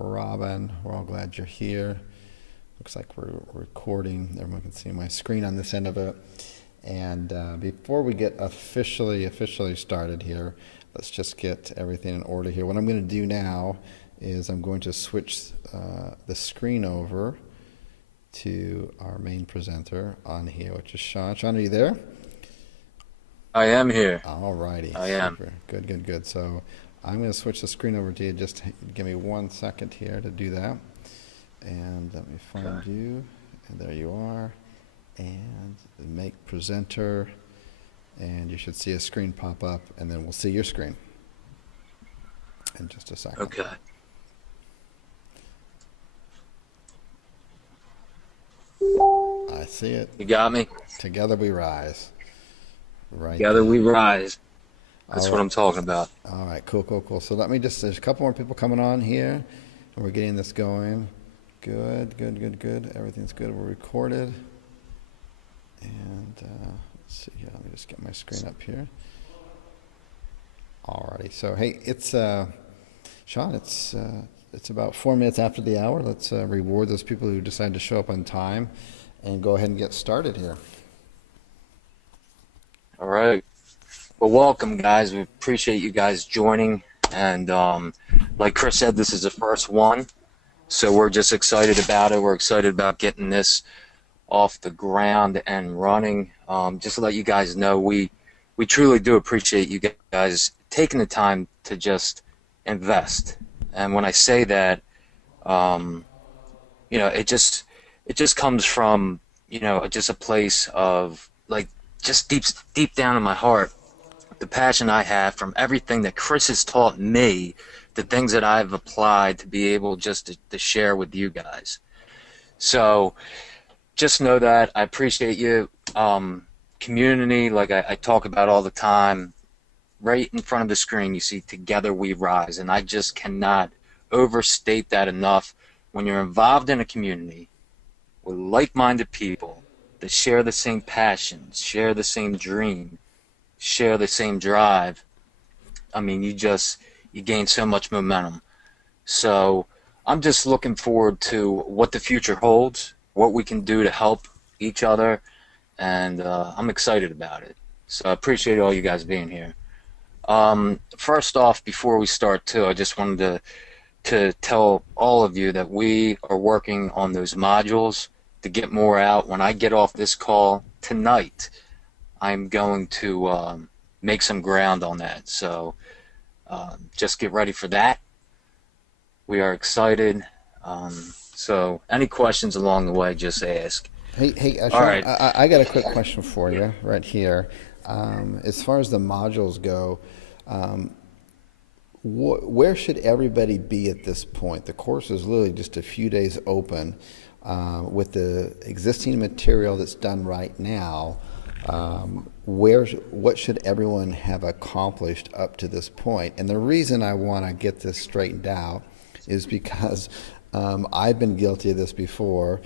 Robin. We're all glad you're here. Looks like we're recording. Everyone can see my screen on this end of it. And before we get officially started here, let's just get everything in order here. What I'm going to do now is I'm going to switch the screen over to our main presenter on here, which is Sean. Sean, are you there? I am here. All righty. I am. Super. Good. So I'm going to switch the screen over to you. Just give me 1 second here to do that. And let me find you. And there you are. And make presenter. And you should see a screen pop up, and then we'll see your screen in just a second. Okay. I see it. You got me? Together we rise. Right. Together we rise. That's All what right. I'm talking about. All right, cool. So let me just, there's a couple more people coming on here, and we're getting this going. Good. Everything's good. We're recorded. And let's see here. Let me just get my screen up here. Alrighty. So hey, it's Sean. It's about 4 minutes after the hour. Let's reward those people who decide to show up on time, and go ahead and get started here. All right. Well, welcome, guys. We appreciate you guys joining. And like Chris said, this is the first one. So we're just excited about it. We're excited about getting this off the ground and running. Just to let you guys know, we truly do appreciate you guys taking the time to just invest. And when I say that, it just comes from, just a place of, like, just deep down in my heart, the passion I have from everything that Chris has taught me, the things that I've applied to be able just to share with you guys. So just know that I appreciate you. Community, like I talk about all the time, right in front of the screen you see Together We Rise, and I just cannot overstate that enough. When you're involved in a community with like-minded people that share the same passions, share the same dream, share the same drive, I mean, you gain so much momentum. So I'm just looking forward to what the future holds, what we can do to help each other, and I'm excited about it. So I appreciate all you guys being here. First off, before we start too, I just wanted to tell all of you that we are working on those modules to get more out. When I get off this call tonight, I'm going to make some ground on that. So just get ready for that. We are excited. So any questions along the way, just ask. Hey, All Sean, right. I got a quick question for you right here. As far as the modules go, where should everybody be at this point? The course is literally just a few days open. With the existing material that's done right now, what should everyone have accomplished up to this point? And the reason I want to get this straightened out is because I've been guilty of this before.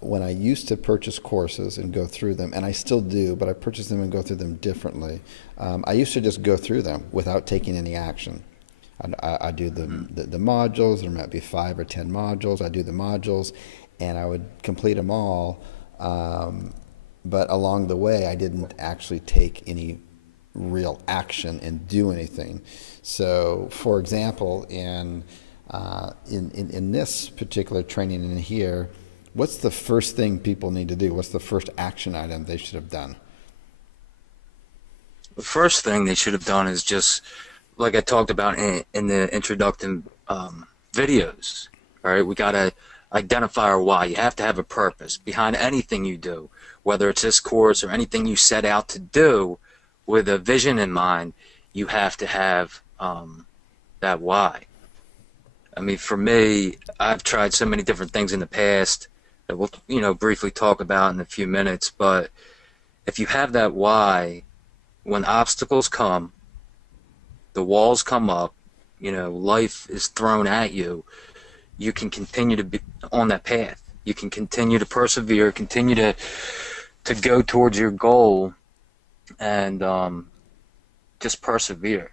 When I used to purchase courses and go through them, and I still do, but I purchase them and go through them differently. I used to just go through them without taking any action. I do the modules. There might be 5 or 10 modules. I do the modules, and I would complete them all. But along the way, I didn't actually take any real action and do anything. So, for example, in this particular training in here, what's the first thing people need to do? What's the first action item they should have done? The first thing they should have done is just, like I talked about in the introduction videos, all right? We got to identify our why. You have to have a purpose behind anything you do, whether it's this course or anything you set out to do with a vision in mind. You have to have that why. I mean, for me, I've tried so many different things in the past that we'll, briefly talk about in a few minutes, but if you have that why, when obstacles come, the walls come up, life is thrown at you, you can continue to be on that path. You can continue to persevere, continue to go towards your goal, and just persevere.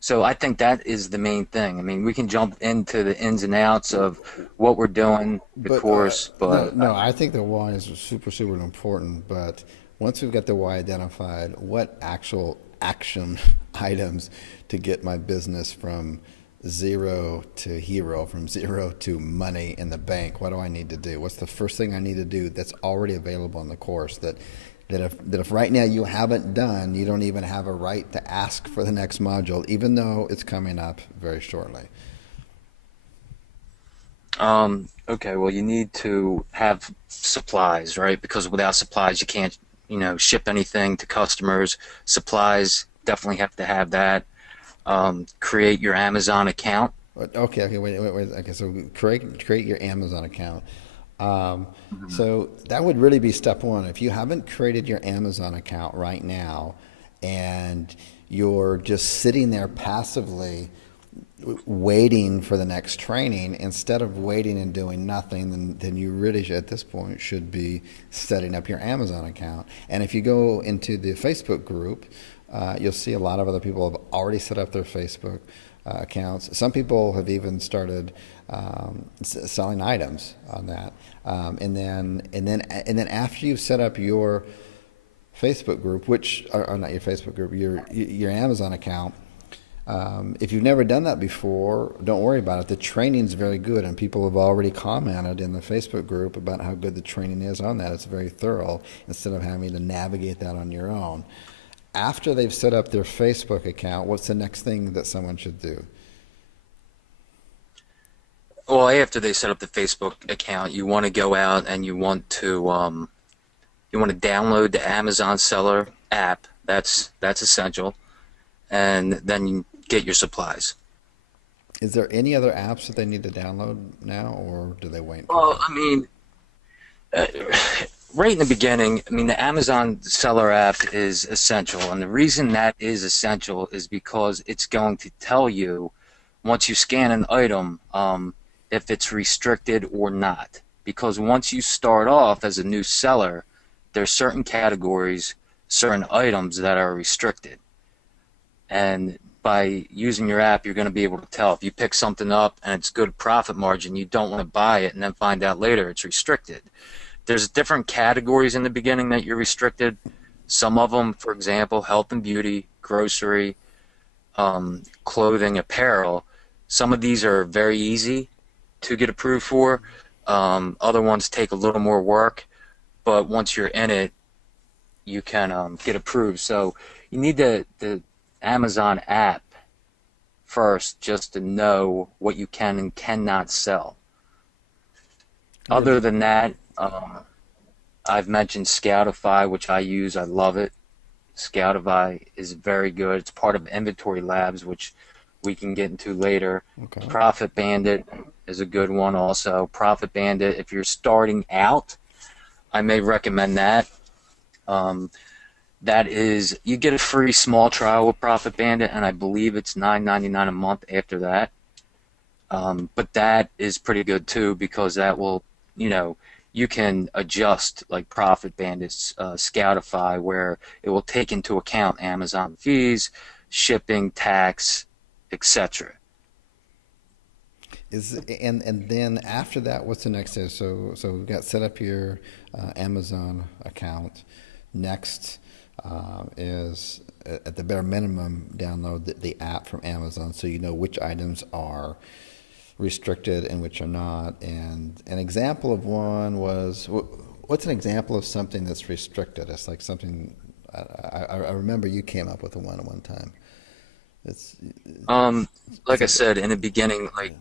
So I think that is the main thing. I mean, we can jump into the ins and outs of what we're doing, the But course, no, but no, I think the why is super, super important. But once we've got the why identified, what actual action items to get my business from zero to hero, from zero to money in the bank? What do I need to do? What's the first thing I need to do that's already available in the course that if right now you haven't done, you don't even have a right to ask for the next module, even though it's coming up very shortly. okay, well, you need to have supplies, right? Because without supplies, you can't, ship anything to customers. Supplies definitely have to have that. Create your Amazon account. Okay, okay, wait. Okay, so create your Amazon account. Um, Mhm. so that would really be step one. If you haven't created your Amazon account right now, and you're just sitting there passively waiting for the next training, instead of waiting and doing nothing, then you really should, at this point, should be setting up your Amazon account. And if you go into the Facebook group, you'll see a lot of other people have already set up their Facebook accounts. Some people have even started selling items on that. And then after you've set up your Facebook group, or not your Facebook group, your Amazon account. If you've never done that before, don't worry about it. The training's very good, and people have already commented in the Facebook group about how good the training is on that. It's very thorough instead of having to navigate that on your own. After they've set up their Facebook account, what's the next thing that someone should do? Well, after they set up the Facebook account, you want to go out and you want to download the Amazon Seller app. That's essential, and then you get your supplies. Is there any other apps that they need to download now, or do they wait for Well, that? I mean, uh, right in the beginning, I mean, the Amazon Seller app is essential, and the reason that is essential is because it's going to tell you once you scan an item, if it's restricted or not. Because once you start off as a new seller, there's certain categories, certain items that are restricted. And by using your app, you're going to be able to tell if you pick something up and it's good profit margin, you don't want to buy it and then find out later it's restricted. There's different categories in the beginning that you're restricted. Some of them, for example, health and beauty, grocery, clothing, apparel. Some of these are very easy to get approved for. Other ones take a little more work, but once you're in it, you can get approved. So you need the Amazon app first just to know what you can and cannot sell. Yeah, Other than that, I've mentioned Scoutify, which I use. I love it. Scoutify is very good. It's part of Inventory Labs, which we can get into later. okay. Profit Bandit is a good one also. Profit Bandit, if you're starting out, I may recommend that. Um, that is, you get a free small trial with Profit Bandit, and I believe it's $9.99 a month after that. But that is pretty good too because that will, you know, you can adjust like Profit Bandit's Scoutify where it will take into account Amazon fees, shipping, tax, etc. And then after that, what's the next step? So we've got set up your Amazon account. Next is at the bare minimum download the app from Amazon so you know which items are restricted and which are not. And an example of one was what's an example of something that's restricted? It's like something I remember you came up with one at one time. It's Um, it's like I like said in the beginning, like,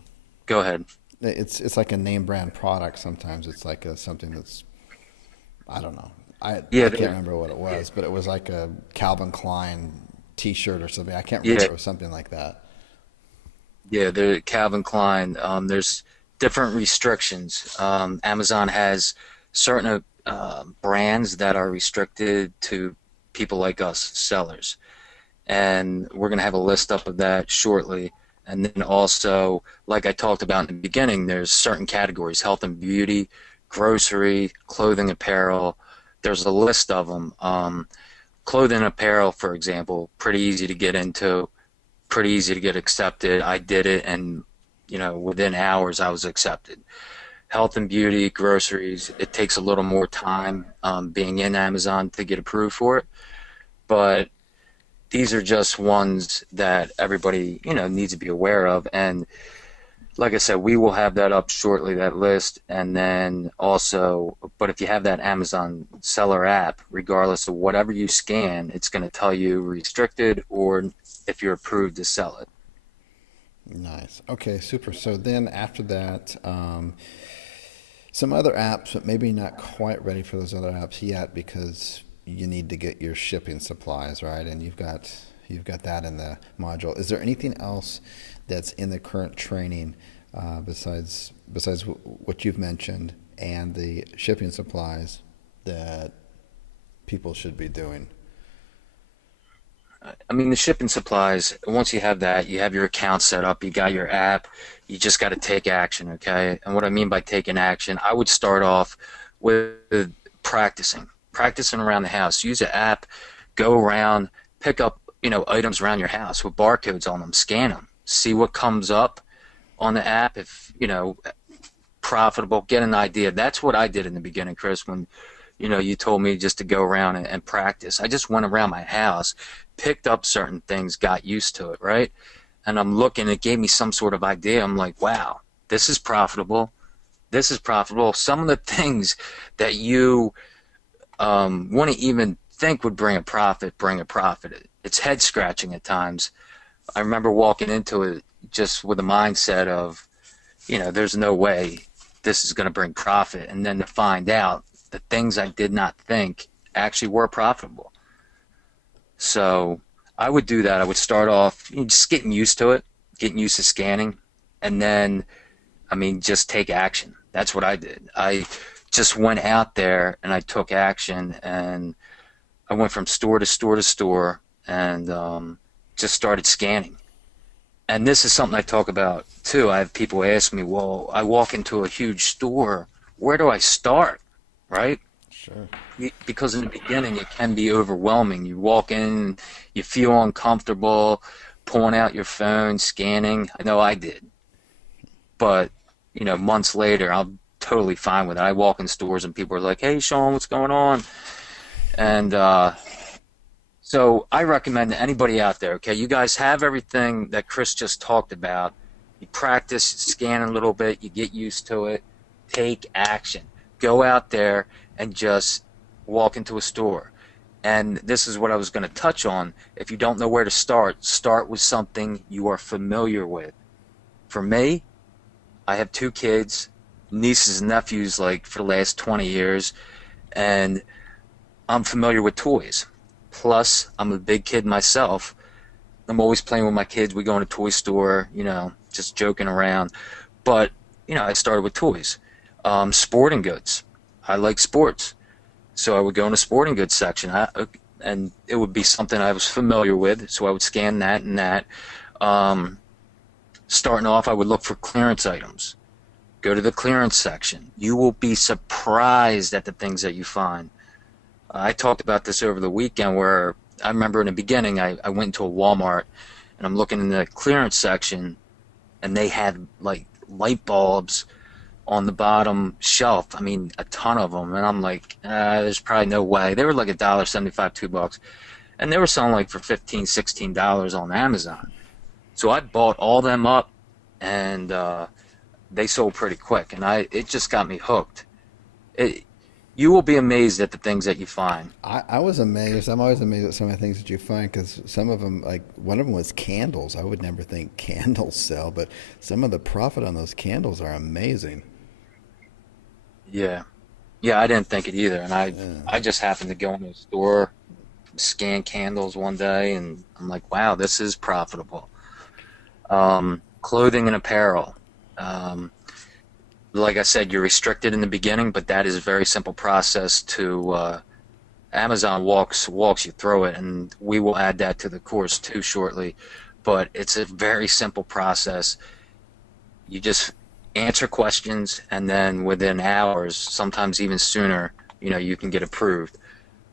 go ahead. it's like a name brand product. Sometimes it's like something that's I don't know. I Yeah, can't remember what it was, but it was like a Calvin Klein T-shirt or something. I can't remember. yeah, It was something like that. yeah. The Calvin Klein. There's different restrictions. Amazon has certain brands that are restricted to people like us, sellers, and we're going to have a list up of that shortly. And then also, like I talked about in the beginning, there's certain categories: health and beauty, grocery, clothing, apparel. There's a list of them. Clothing and apparel, for example, pretty easy to get into. pretty easy to get accepted. I did it, and within hours I was accepted. Health and beauty, groceries, it takes a little more time being in Amazon to get approved for it, but these are just ones that everybody needs to be aware of. And like I said, we will have that up shortly, that list. And then also, but if you have that Amazon seller app, regardless of whatever you scan, it's going to tell you restricted or if you're approved to sell it. Nice. Okay, super. So then after that, some other apps, but maybe not quite ready for those other apps yet because you need to get your shipping supplies, right? And you've got that in the module. Is there anything else that's in the current training besides what you've mentioned and the shipping supplies that people should be doing? I mean, the shipping supplies, once you have that, you have your account set up, you got your app, you just got to take action, okay? And what I mean by taking action, I would start off with practicing around the house. Use an app, go around, pick up, items around your house with barcodes on them, scan them, see what comes up on the app. If, profitable, get an idea. That's what I did in the beginning, Chris, when you told me just to go around and practice. I just went around my house, picked up certain things, got used to it, right? And I'm looking, it gave me some sort of idea. I'm like, wow, this is profitable. This is profitable. Some of the things that you wouldn't even think would bring a profit. It's head scratching at times. I remember walking into it just with a mindset of, there's no way this is going to bring profit. And then to find out the things I did not think actually were profitable. So I would do that. I would start off just getting used to it, getting used to scanning, and then, just take action. That's what I did. I just went out there and I took action, and I went from store to store to store and just started scanning. And this is something I talk about too. I have people ask me, well, I walk into a huge store. Where do I start? Right? Sure. Because in the beginning it can be overwhelming. You walk in, you feel uncomfortable, pulling out your phone, scanning. I know I did. But, months later, I'm totally fine with it. I walk in stores and people are like, hey, Sean, what's going on? And so I recommend to anybody out there, okay, you guys have everything that Chris just talked about. You practice, scan a little bit, you get used to it, take action. Go out there and just walk into a store. And this is what I was going to touch on. If you don't know where to start with something you are familiar with. For me, I have 2 kids, nieces and nephews like for the last 20 years, and I'm familiar with toys. Plus, I'm a big kid myself. I'm always playing with my kids. We go in a toy store, just joking around. But, I started with toys. Sporting goods. I like sports. So I would go in the sporting goods section, and it would be something I was familiar with, so I would scan that and that. Starting off, I would look for clearance items. Go to the clearance section. You will be surprised at the things that you find. I talked about this over the weekend where I remember in the beginning I went into a Walmart, and I'm looking in the clearance section, and they had like light bulbs on the bottom shelf. A ton of them. And I'm like, there's probably no way. They were like $1.75, $2. And they were selling like for $15, $16 on Amazon. So I bought all them up, and they sold pretty quick. And it just got me hooked. You will be amazed at the things that you find. I was amazed. I'm always amazed at some of the things that you find because some of them, like one of them was candles. I would never think candles sell, but some of the profit on those candles are amazing. Yeah. Yeah, I didn't think it either. And I just happened to go in a store, scan candles one day, and I'm like, wow, this is profitable. Clothing and apparel. Like I said, you're restricted in the beginning, but that is a very simple process to Amazon walks you through it, and we will add that to the course too shortly. But it's a very simple process. You just answer questions, and then within hours, sometimes even sooner, you can get approved.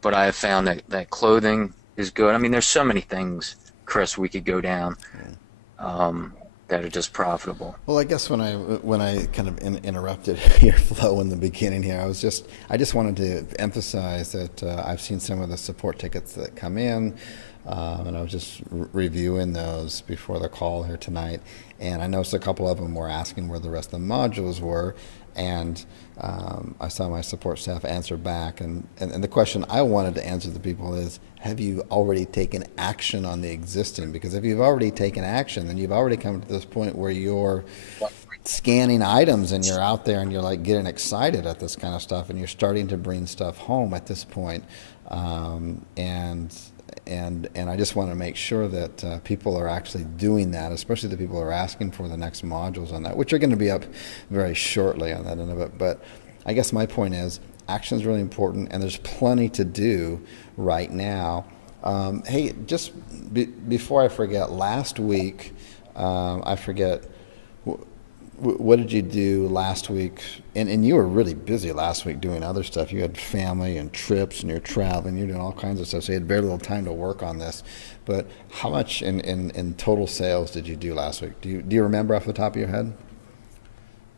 But I have found that clothing is good. There's so many things, Chris, we could go down. that are just profitable. Well, I guess when I kind of interrupted your flow in the beginning here, I just wanted to emphasize that I've seen some of the support tickets that come in, and I was just reviewing those before the call here tonight, and I noticed a couple of them were asking where the rest of the modules were, and I saw my support staff answer back, and the question I wanted to answer to people is, have you already taken action on the existing? Because if you've already taken action, then you've already come to this point where you're scanning items and you're out there and you're like getting excited at this kind of stuff and you're starting to bring stuff home at this point. And I just want to make sure that people are actually doing that, especially the people who are asking for the next modules on that, which are going to be up very shortly on that end of it. But I guess my point is action is really important, and there's plenty to do right now. Hey, just before I forget, last week, I forget, what did you do last week? And you were really busy last week doing other stuff. You had family and trips, and you're traveling. You're doing all kinds of stuff. So you had very little time to work on this. But how much in total sales did you do last week? Do you remember off the top of your head?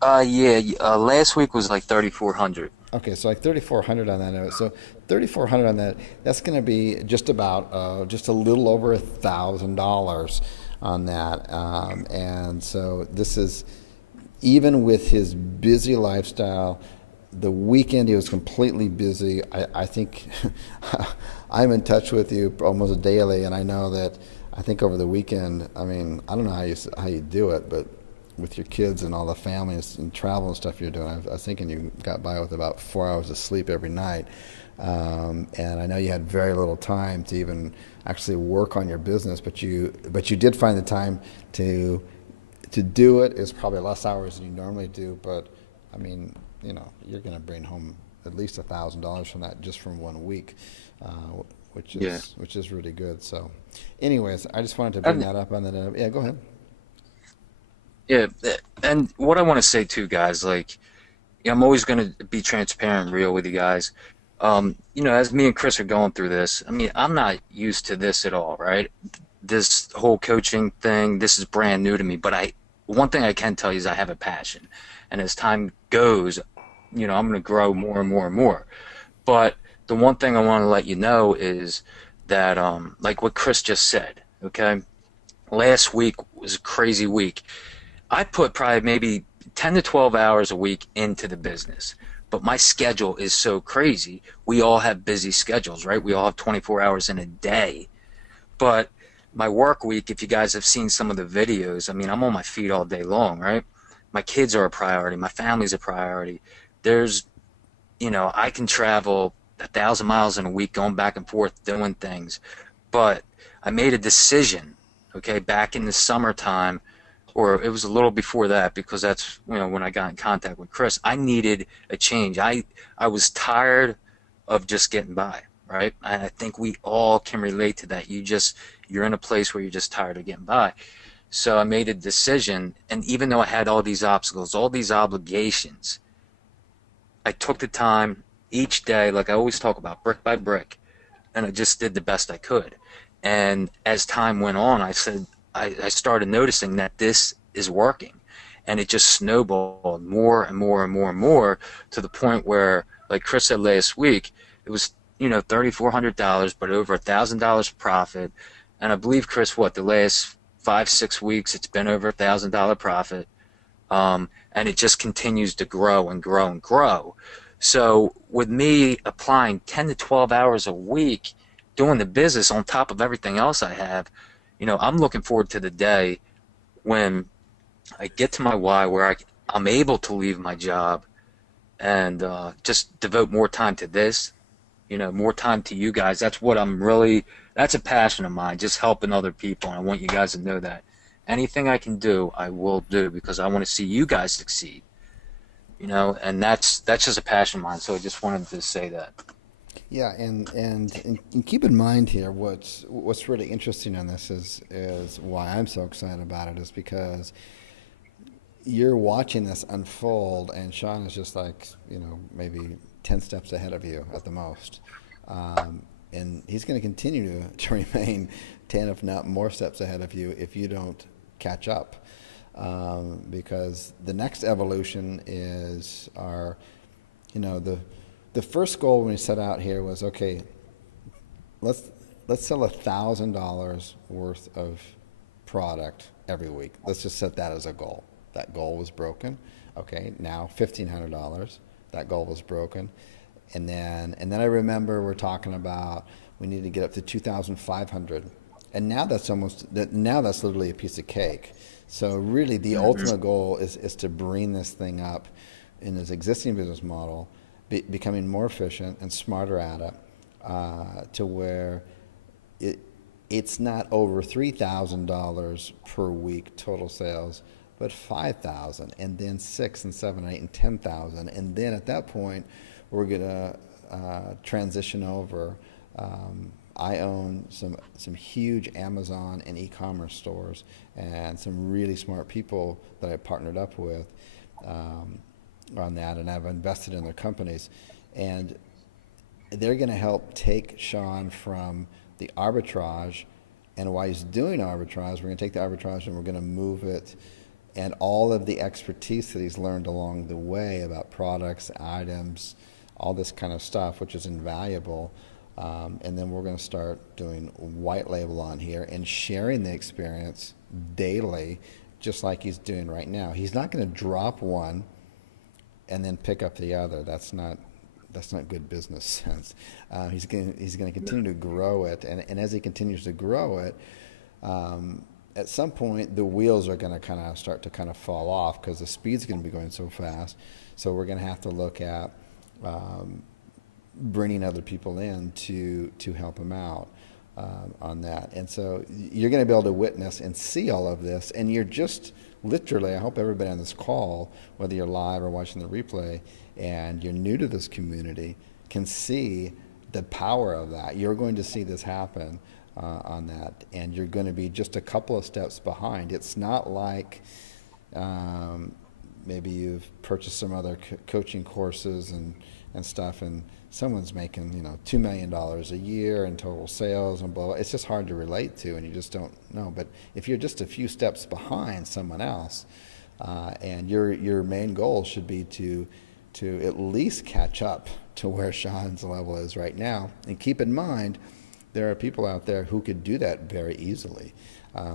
Yeah, last week was like 3,400. Okay, so like 3,400 on that note. So 3,400 on that. That's going to be just about just a little over $1,000 on that. And so this is even with his busy lifestyle. The weekend he was completely busy. I think I'm in touch with you almost daily, and I know that I think over the weekend. I mean, I don't know how you do it, but with your kids and all the families and travel and stuff you're doing, I was thinking you got by with about 4 hours of sleep every night. And I know you had very little time to even actually work on your business, but you did find the time to do it. It's probably less hours than you normally do, but I mean, you're going to bring home at least $1,000 from that just from 1 week, uh, Yeah. which is really good. So, anyways, I just wanted to bring And that up on the. Yeah, go ahead. yeah, and what I want to say too, guys, like, I'm always going to be transparent and real with you guys. As me and Chris are going through this, I mean, I'm not used to this at all, right? This whole coaching thing, this is brand new to me, but one thing I can tell you is I have a passion. And as time goes, I'm going to grow more and more and more. But the one thing I want to let you know is that, like what Chris just said, okay? Last week was a crazy week. I put probably maybe 10 to 12 hours a week into the business. But my schedule is so crazy. We all have busy schedules, right? We all have 24 hours in a day. But my work week, if you guys have seen some of the videos, I mean, I'm on my feet all day long, right? My kids are a priority. My family's a priority. There's, I can travel 1,000 miles in a week going back and forth doing things. But I made a decision, okay, back in the summertime, or it was a little before that, because that's when I got in contact with Chris. I needed a change. I was tired of just getting by, right? And I think we all can relate to that. You're in a place where you're just tired of getting by. So I made a decision, and even though I had all these obstacles, all these obligations, I took the time each day, like I always talk about, brick by brick, and I just did the best I could. And as time went on, I started noticing that this is working, and it just snowballed more and more and more and more, to the point where, like Chris said last week, it was $3,400, but over $1,000 profit. And I believe, Chris, the last 5, 6 weeks, it's been over $1,000 profit. And it just continues to grow and grow and grow. So with me applying 10 to 12 hours a week, doing the business on top of everything else I have, I'm looking forward to the day when I get to my why, where I'm able to leave my job and just devote more time to this, more time to you guys. That's a passion of mine, just helping other people. And I want you guys to know that anything I can do, I will do, because I want to see you guys succeed, and that's just a passion of mine. So I just wanted to say that. Yeah, and keep in mind here, what's really interesting on this is why I'm so excited about it is because you're watching this unfold, and Sean is just like, maybe 10 steps ahead of you at the most. And he's going to continue to remain 10, if not more steps ahead of you if you don't catch up, because the next evolution is our, the first goal when we set out here was, okay, let's sell $1,000 worth of product every week. Let's just set that as a goal. That goal was broken. Okay, now $1,500. That goal was broken, and then I remember we're talking about we need to get up to 2,500, and now that's literally a piece of cake. So really, the ultimate goal is to bring this thing up in this existing business model, becoming more efficient and smarter at it, to where it's not over $3,000 per week total sales, but 5,000, and then 6 and 7, 8, and 10,000, and then at that point, we're gonna transition over. I own some huge Amazon and e-commerce stores, and some really smart people that I partnered up with on that, and I've invested in their companies, and they're going to help take Sean from the arbitrage, and while he's doing arbitrage, we're going to take the arbitrage and we're going to move it, and all of the expertise that he's learned along the way about products, items, all this kind of stuff, which is invaluable. And then we're going to start doing white label on here and sharing the experience daily, just like he's doing right now. He's not going to drop one and then pick up the other. That's not good business sense. He's going to continue to grow it, and as he continues to grow it, at some point the wheels are going to start to fall off because the speed's going to be going so fast. So we're going to have to look at bringing other people in to help him out on that. And so you're going to be able to witness and see all of this, and you're just literally, I hope everybody on this call, whether you're live or watching the replay, and you're new to this community, can see the power of that. You're going to see this happen on that, and you're going to be just a couple of steps behind. It's not like maybe you've purchased some other coaching courses and stuff, and someone's making $2 million a year in total sales and blah, blah. It's just hard to relate to, and you just don't know. But if you're just a few steps behind someone else, and your main goal should be to at least catch up to where Sean's level is right now, and keep in mind there are people out there who could do that very easily,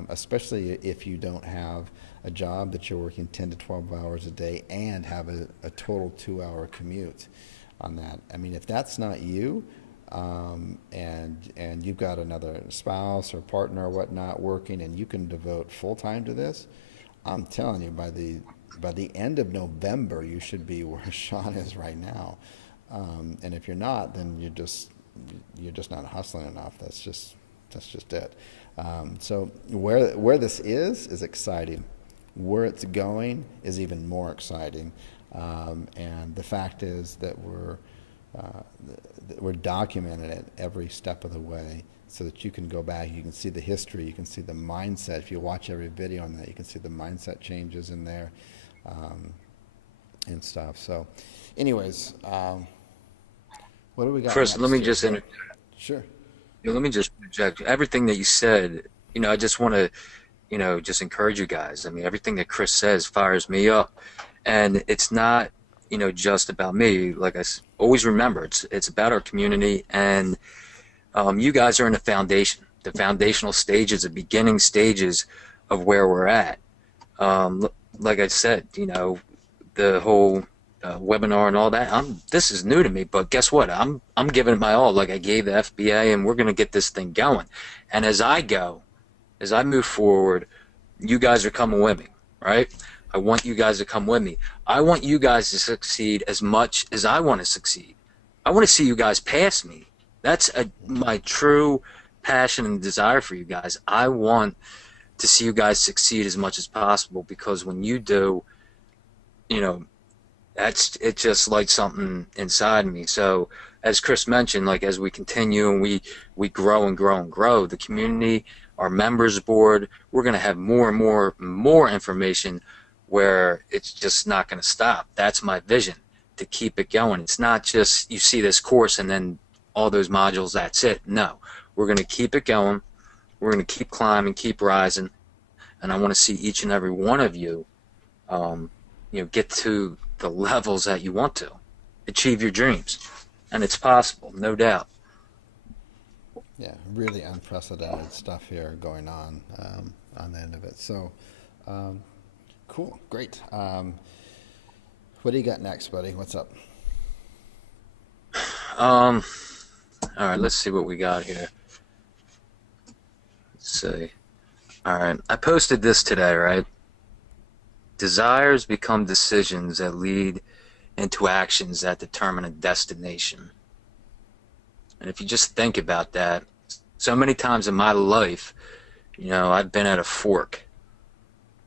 especially if you don't have a job that you're working 10 to 12 hours a day and have a total 2-hour commute on that. I mean, if that's not you, and you've got another spouse or partner or whatnot working, and you can devote full time to this, I'm telling you, by the end of November, you should be where Sean is right now. And if you're not, then you're just not hustling enough. That's just it. So where this is exciting. Where it's going is even more exciting. And the fact is that we're documenting it every step of the way, so that you can go back, you can see the history, you can see the mindset. If you watch every video on that, you can see the mindset changes in there, and stuff. So anyways, what do we got Chris, next? let me just interject. Sure. Let me just interject. Everything that you said, I just want to, just encourage you guys. I mean, everything that Chris says fires me up. And it's not, just about me. Like always remember, it's about our community, and you guys are in the foundational stages, the beginning stages of where we're at. Like I said, the whole webinar and all that. This is new to me, but guess what? I'm giving it my all, like I gave the FBA, and we're going to get this thing going. And as I move forward, you guys are coming with me, right? I want you guys to come with me. I want you guys to succeed as much as I want to succeed. I want to see you guys pass me. That's my true passion and desire for you guys. I want to see you guys succeed as much as possible, because when you do, it's just like something inside me. So as Chris mentioned, like as we continue and we grow and grow and grow, the community, our members board, we're going to have more and more information, where it's just not going to stop. That's my vision, to keep it going. It's not just you see this course and then all those modules, that's it. No, we're going to keep it going. We're going to keep climbing, keep rising. and I want to see each and every one of you, get to the levels that you want to, achieve your dreams, and it's possible, no doubt. Yeah, really unprecedented stuff here going on the end of it. So, um, cool, great. What do you got next, buddy? What's up? Um, all right, let's see what we got here. Let's see. All right, I posted this today, right? Desires become decisions that lead into actions that determine a destination. And if you just think about that, so many times in my life, I've been at a fork.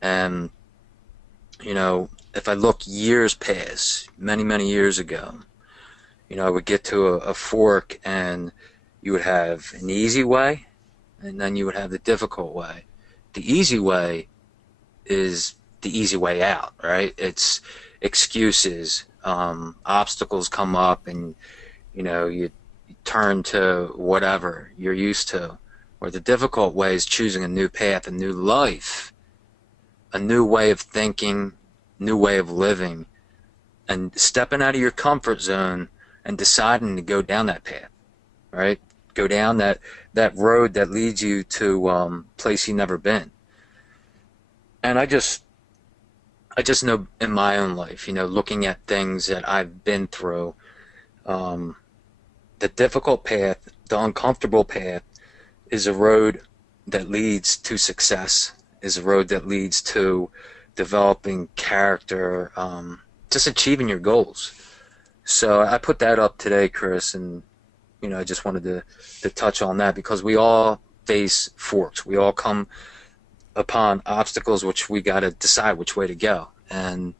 And, if I look years past, many, many years ago, I would get to a fork and you would have an easy way and then you would have the difficult way. The easy way is the easy way out, right? It's excuses, obstacles come up and, you turn to whatever you're used to. Or the difficult way is choosing a new path, a new life, a new way of thinking, new way of living, and stepping out of your comfort zone and deciding to go down that path, right? Go down that road that leads you to place you've never been. And I just know in my own life, looking at things that I've been through, the difficult path, the uncomfortable path, is a road that leads to success, is a road that leads to developing character, just achieving your goals. So I put that up today, Chris, and I just wanted to touch on that because we all face forks. We all come upon obstacles which we got to decide which way to go. And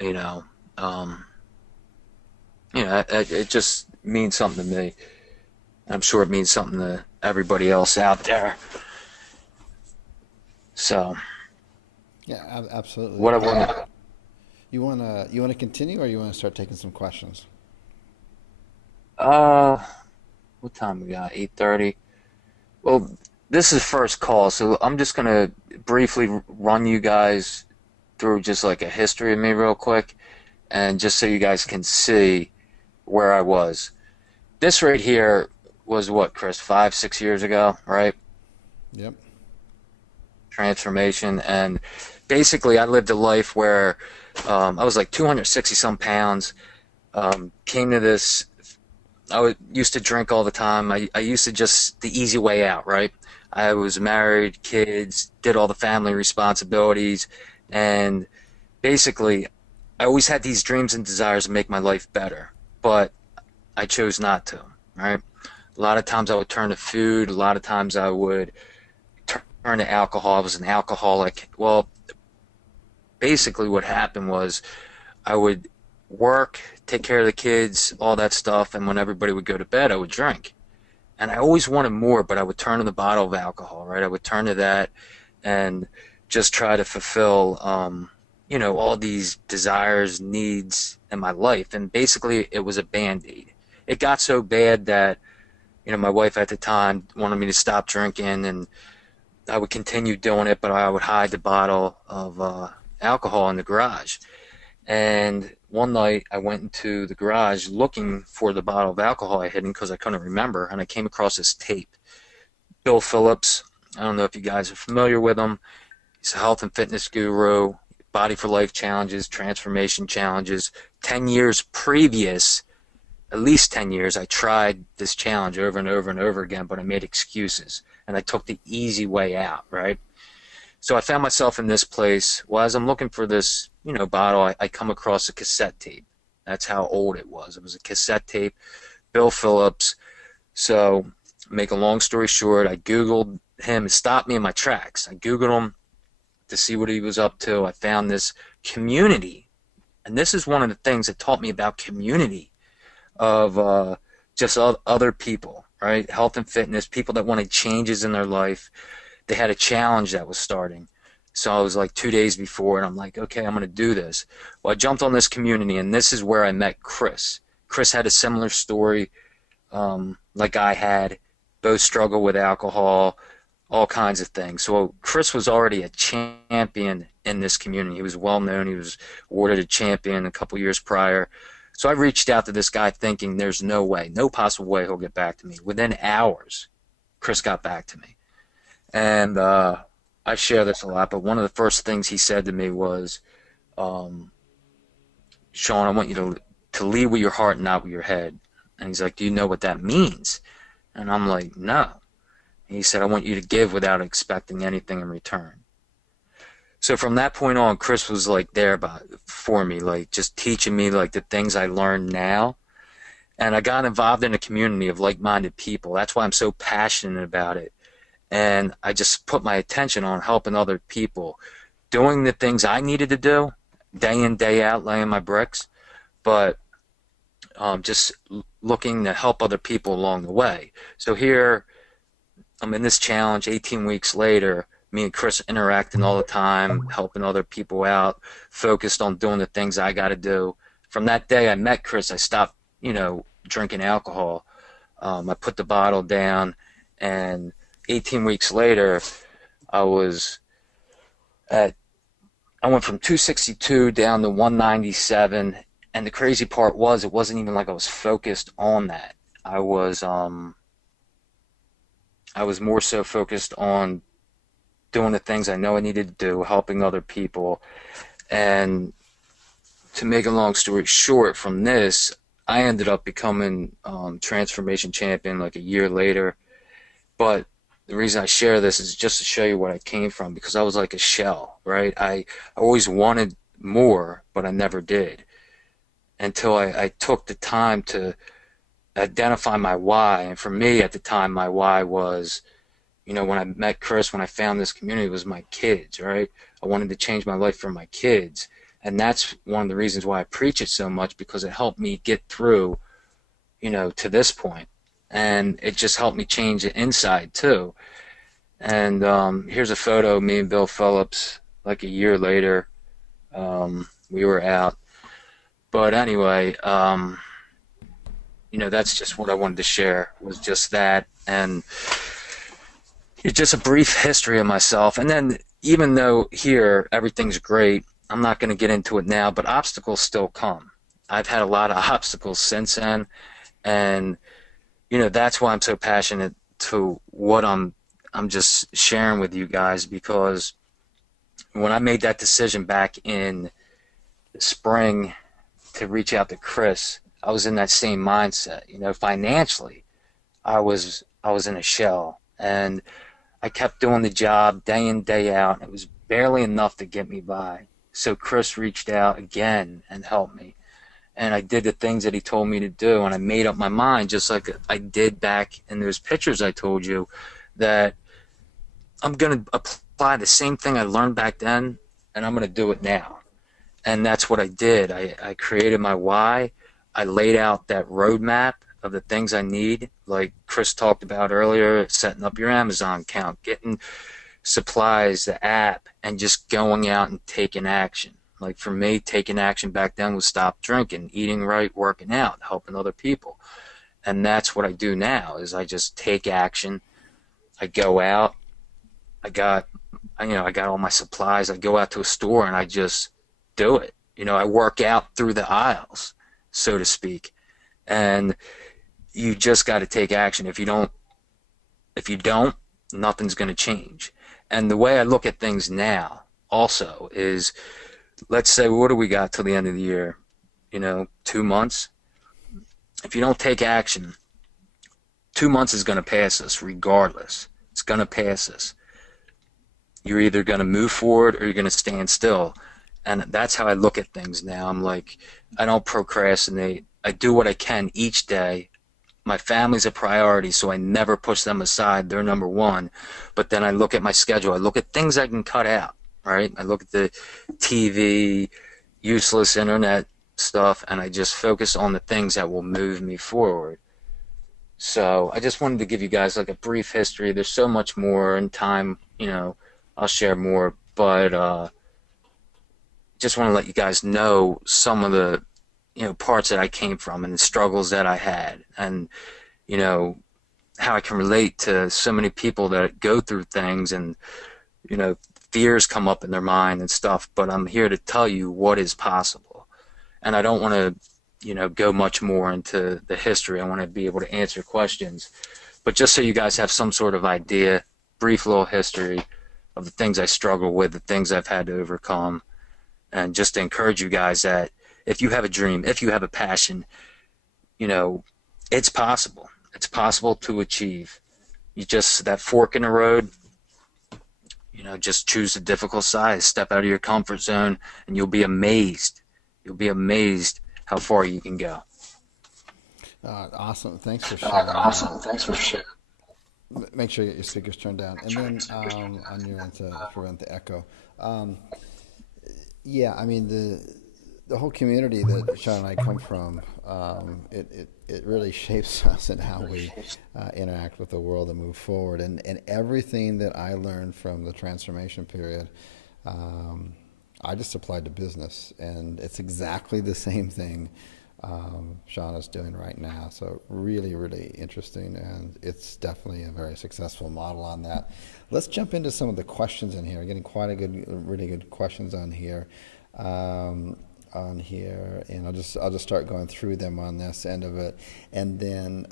it just means something to me. I'm sure it means something to everybody else out there. So, Yeah, absolutely. what I want You wanna continue, or you wanna start taking some questions? uh, what time we got? 8:30. Well, this is first call, so I'm just gonna briefly run you guys through just like a history of me real quick, and just so you guys can see where I was. This right here was what, Chris, 5, 6 years ago, right? Yep. Transformation, and basically I lived a life where I was like 260 some pounds. Came to this. Used to drink all the time. I used to just the easy way out, right? I was married, kids, did all the family responsibilities, and basically I always had these dreams and desires to make my life better, but I chose not to, right? A lot of times I would turn to food. A lot of times I would turn to alcohol. I was an alcoholic. Well, basically what happened was I would work, take care of the kids, all that stuff, and when everybody would go to bed, I would drink. And I always wanted more, but I would turn to the bottle of alcohol, right? I would turn to that and just try to fulfill, all these desires, needs in my life. And basically, it was a band-aid. It got so bad that, my wife at the time wanted me to stop drinking, and I would continue doing it, but I would hide the bottle of alcohol in the garage. And one night I went into the garage looking for the bottle of alcohol I hidden because I couldn't remember, and I came across this tape. Bill Phillips, I don't know if you guys are familiar with him. He's a health and fitness guru, Body for Life challenges, transformation challenges. 10 years previous, at least 10 years, I tried this challenge over and over and over again, but I made excuses, and I took the easy way out, right? So I found myself in this place. Well, as I'm looking for this, bottle, I come across a cassette tape. That's how old it was. It was a cassette tape, Bill Phillips. So, make a long story short, I Googled him. It stopped me in my tracks. I Googled him to see what he was up to. I found this community. And this is one of the things that taught me about community of just other people, right? Health and fitness, people that wanted changes in their life. They had a challenge that was starting. So I was like 2 days before, and I'm like, okay, I'm going to do this. Well, I jumped on this community, and this is where I met Chris. Chris had a similar story like I had. Both struggled with alcohol. all kinds of things. So Chris was already a champion in this community. He was well known. He was awarded a champion a couple years prior. So I reached out to this guy thinking there's no way, no possible way he'll get back to me. Within hours, Chris got back to me. And I share this a lot, but one of the first things he said to me was, um, Sean, I want you to lead with your heart, not with your head. And he's like, do you know what that means? And I'm like, no. And he said, I want you to give without expecting anything in return. So from that point on, Chris was like there for me, like just teaching me like the things I learned now. And I got involved in a community of like-minded people. That's why I'm so passionate about it. And I just put my attention on helping other people, doing the things I needed to do, day in, day out, laying my bricks, but just looking to help other people along the way. So here, I'm in this challenge 18 weeks later, me and Chris interacting all the time, helping other people out, focused on doing the things I got to do. From that day I met Chris, I stopped, drinking alcohol. I put the bottle down, and 18 weeks later, I went from 262 down to 197, and the crazy part was it wasn't even like I was focused on that. I was more so focused on doing the things I know I needed to do, helping other people. And to make a long story short, from this, I ended up becoming transformation champion like a year later. But the reason I share this is just to show you what I came from, because I was like a shell, right? I always wanted more, but I never did, until I took the time to identify my why. And for me at the time, my why was, when I met Chris, when I found this community, it was my kids, right? I wanted to change my life for my kids. And that's one of the reasons why I preach it so much, because it helped me get through, to this point. And it just helped me change the inside too. And here's a photo of me and Bill Phillips like a year later. We were out. But anyway, that's just what I wanted to share, was just that. And it's just a brief history of myself. And then even though here everything's great, I'm not going to get into it now, but obstacles still come. I've had a lot of obstacles since then. And that's why I'm so passionate to what I'm just sharing with you guys, because when I made that decision back in the spring to reach out to Chris, I was in that same mindset. Financially, I was in a shell, and I kept doing the job day in, day out. It was barely enough to get me by. So Chris reached out again and helped me. And I did the things that he told me to do, and I made up my mind, just like I did back in those pictures I told you, that I'm going to apply the same thing I learned back then, and I'm going to do it now. And that's what I did. I created my why. I laid out that roadmap of the things I need, like Chris talked about earlier, setting up your Amazon account, getting supplies, the app, and just going out and taking action. Like for me, taking action back then was stop drinking, eating right, working out, helping other people. And that's what I do now, is I just take action. I go out. I got all my supplies. I go out to a store and I just do it. I work out through the aisles, so to speak. And you just got to take action. If you don't, nothing's going to change. And the way I look at things now also is, let's say, what do we got till the end of the year? 2 months. If you don't take action, 2 months is going to pass us regardless. It's going to pass us. You're either going to move forward or you're going to stand still. And that's how I look at things now. I'm like, I don't procrastinate. I do what I can each day. My family's a priority, so I never push them aside. They're number one. But then I look at my schedule. I look at things I can cut out, right? I look at the TV, useless internet stuff, and I just focus on the things that will move me forward. So I just wanted to give you guys like a brief history. There's so much more in time, I'll share more, but just want to let you guys know some of the parts that I came from and the struggles that I had, and how I can relate to so many people that go through things and, you know, fears come up in their mind and stuff, but I'm here to tell you what is possible. And I don't want to, go much more into the history. I want to be able to answer questions. But just so you guys have some sort of idea, brief little history of the things I struggle with, the things I've had to overcome, and just to encourage you guys that if you have a dream, if you have a passion, you know, it's possible. It's possible to achieve. You just, that fork in the road, just choose the difficult side, step out of your comfort zone, and you'll be amazed. You'll be amazed how far you can go. Awesome. Thanks for sharing that. Awesome. Thanks for sharing. Make sure you get your speakers turned down. And then on your end to prevent the echo. Um, yeah, I mean, the whole community that Sean and I come from, it really shapes us and how we interact with the world and move forward. And everything that I learned from the transformation period, um, I just applied to business. And it's exactly the same thing Sean is doing right now. So really, really interesting. And it's definitely a very successful model on that. Let's jump into some of the questions in here. Getting quite a good, really good questions on here. Um, and I'll just start going through them on this end of it, and then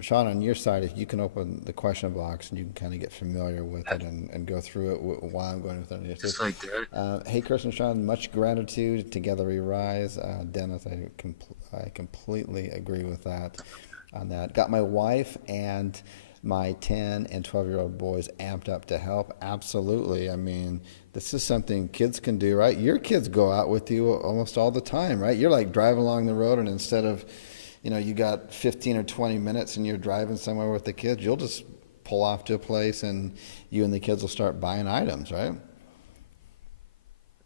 Sean, on your side, if you can open the question box and you can kind of get familiar with it and go through it while I'm going with it. Just like that. Hey, Chris and Sean, much gratitude. Together we rise. Dennis, I completely agree with that. On that, got my wife and my 10 and 12-year-old boys amped up to help. Absolutely. I mean, this is something kids can do, right? Your kids go out with you almost all the time, right? You're like driving along the road, and instead of, you got 15 or 20 minutes and you're driving somewhere with the kids, you'll just pull off to a place and you and the kids will start buying items, right?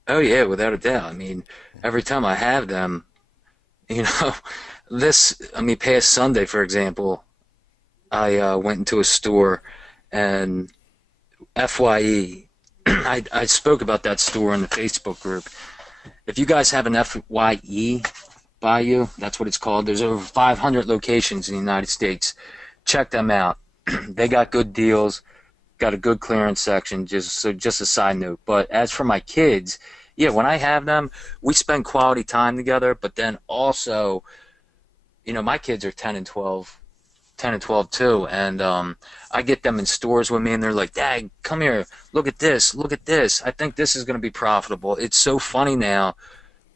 Oh yeah, without a doubt. I mean, every time I have them, you know, past Sunday, for example, I went into a store and FYE, I spoke about that store in the Facebook group. If you guys have an FYE by you, that's what it's called. There's over 500 locations in the United States. Check them out. They got good deals, got a good clearance section. Just a side note. But as for my kids, yeah, when I have them, we spend quality time together. But then also, my kids are 10 and 12 too, and I get them in stores with me, and they're like, "Dad, come here, look at this, look at this. I think this is going to be profitable." It's so funny now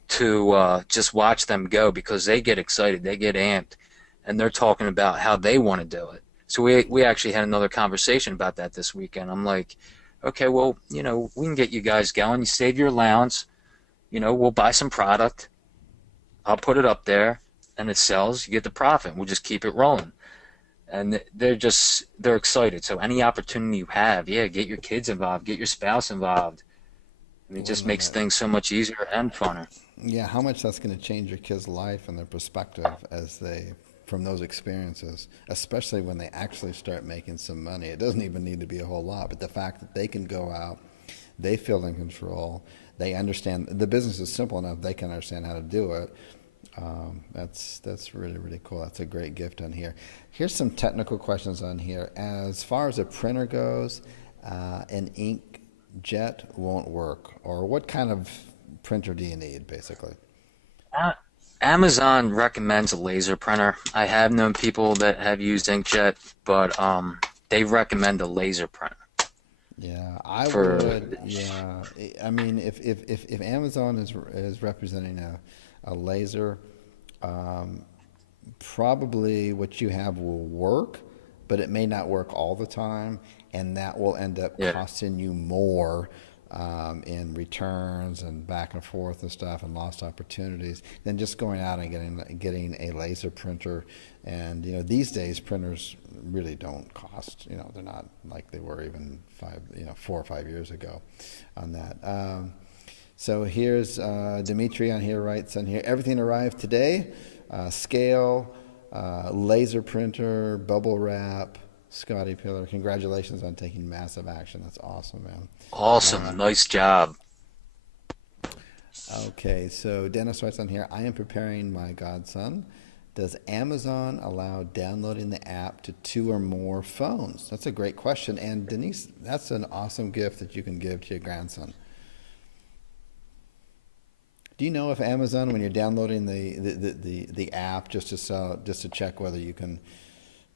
to just watch them go because they get excited, they get amped, and they're talking about how they want to do it. So we actually had another conversation about that this weekend. I'm like, okay, well, we can get you guys going. You save your allowance, we'll buy some product. I'll put it up there, and it sells. You get the profit. We'll just keep it rolling. And they're excited. So any opportunity you have, yeah, get your kids involved, get your spouse involved. I mean, it Well, just no, makes things so much easier and funner. yeah, how much that's going to change your kids' life and their perspective from those experiences, especially when they actually start making some money. It doesn't even need to be a whole lot, but the fact that they can go out, they feel in control, they understand the business is simple enough, they can understand how to do it. That's really, really cool. That's a great gift on here. Here's some technical questions on here. As far as a printer goes, an ink jet won't work. Or what kind of printer do you need, basically? Uh, Amazon recommends a laser printer. I have known people that have used inkjet, but they recommend a laser printer Yeah, I for. would. Yeah, I mean, if Amazon is representing a laser, um, probably what you have will work, but it may not work all the time, and that will end up Yeah. costing you more in returns and back and forth and stuff and lost opportunities than just going out and getting a laser printer. And these days printers really don't cost. They're not like they were even 4 or 5 years ago on that. So here's Dimitri on here, writes on here, everything arrived today, scale, laser printer, bubble wrap, Scotty Pillar. Congratulations on taking massive action. That's awesome, man. Awesome. Nice job. Okay, so Dennis writes on here, I am preparing my godson Does Amazon allow downloading the app to two or more phones? That's a great question. And Denise, that's an awesome gift that you can give to your grandson. Do you know if Amazon, when you're downloading the app just to sell, just to check whether you can,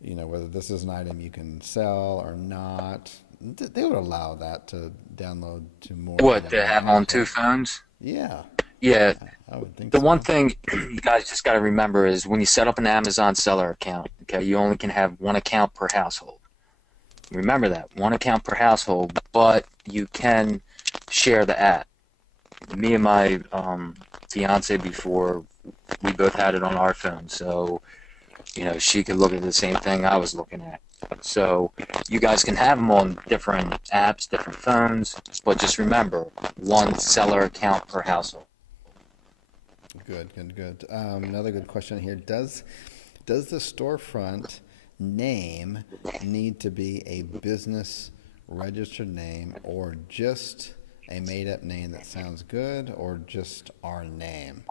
whether this is an item you can sell or not, they would allow that to download to more What, than to one have on two household? phones? Yeah, Yeah. I would think The one so. thing you guys just got to remember is when you set up an Amazon seller account, okay, you only can have one account per household. Remember that, one account per household, but you can share the app. Me and my fiance before, we both had it on our phone, so she could look at the same thing I was looking at. So you guys can have them on different apps, different phones, but just remember, one seller account per household. Good, good, good. Another good question here. Does the storefront name need to be a business registered name or just a made up name that sounds good or just our name?